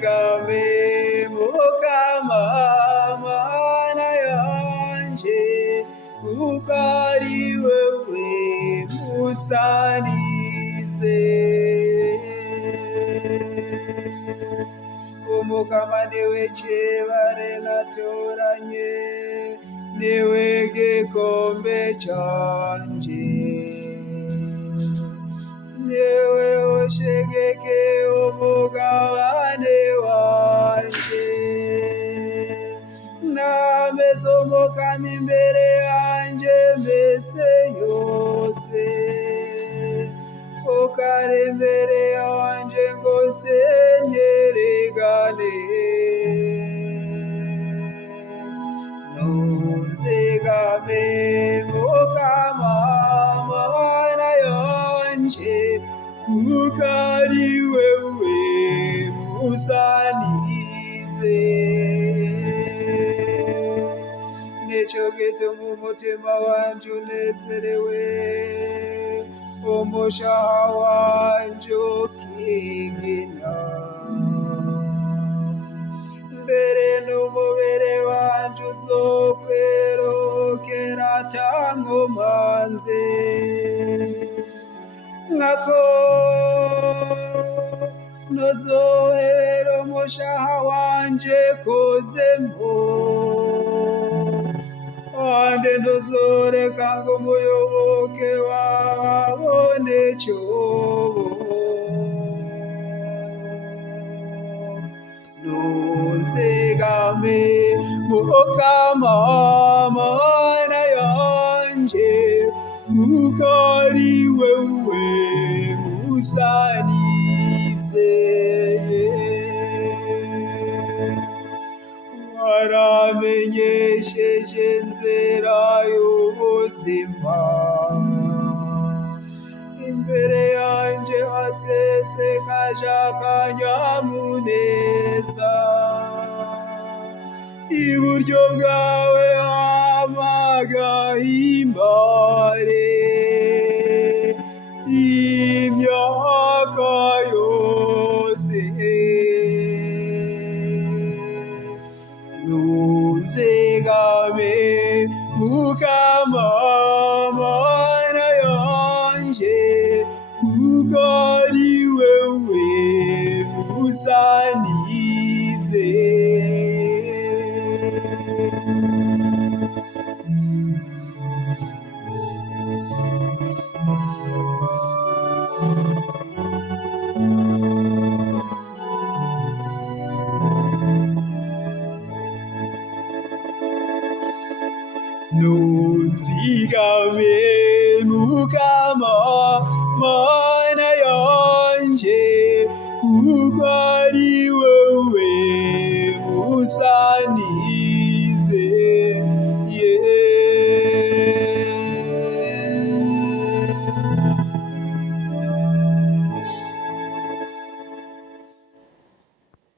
nzigame mukama mana yanje kuko ari wewe musanize. Umukama niwe cebare natoranye, niwe gikombe canje, niwe ushegeke umugabane wanje. Nameze umukama imbere yanje mbese yose, kuko ari imbere yanje ngo senteregane. Nunzigame mukama mana yanje kuko ari wewe musanize. Nico gituma umutima wanje unezerewe, umushaha wanje ukingina, mbere n'umubiri wanje uzokwerokera ata nkomanzi. Nkako nozohera umushaha wanje kozemwo, ande ntuzoreka ngo umuyoboke wabone cobo. Nunzigame mukama mana yanje kuko ari wewe musanize. Waramenyesheje inzira y'ubuzima, imbere yanje hasesekaje akanyamuneza, iburyo bwawe hama agahimbare imyaka yose. Nunzigame mukama mana yanje kuko ari wewe musanize. Nunzigame mukama mana yanje kuko ari wewe musanize.